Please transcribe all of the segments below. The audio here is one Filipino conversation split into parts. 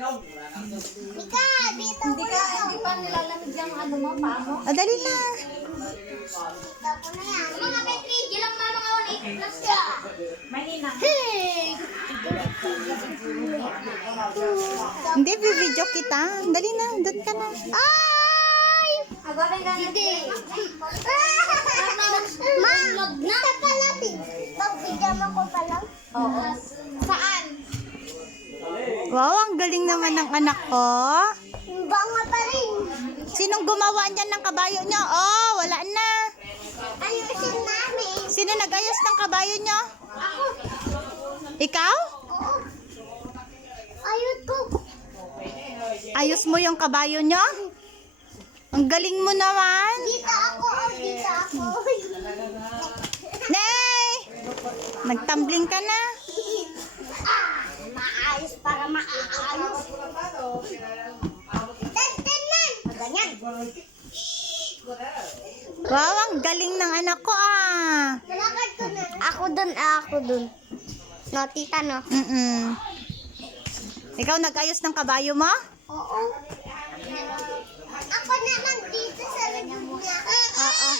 Hindi pa nilalamig yung ano mo, pa mo. Dali na. Mga Petri, lang mga 180 plus ka. Mahina. Hindi, bibidyo kita. Dali na, doon ka na. Ay! Agawin ka hindi. Ma! Sa palapig. Pag-pijama ko pa lang? Oo. Saan? Wow, ang galing naman ng anak ko. Banga pa rin. Sinong gumawa niyan ng kabayo niyo? Oh, wala na. Ayusin namin. Sino nag-ayos ng kabayo niyo? Ako. Ikaw? Oo. Ayun ko. Ayos mo yung kabayo niyo? Ang galing mo naman. Dito ako. Dito ako. Nay! Nagtumbling ka na. Maayos para maaayos. Ganyan. Ganyan. Wow, ang galing ng anak ko ah. Malakad ko na. Ako dun. No, tita, no? Ikaw nag-ayos ng kabayo mo? Oo. Ako naman dito sa likod niya. Oo.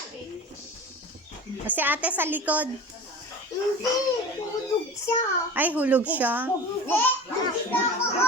Kasi ate sa likod. Hindi, hulog siya. Ay, hulog siya. Hindi, nakita ko.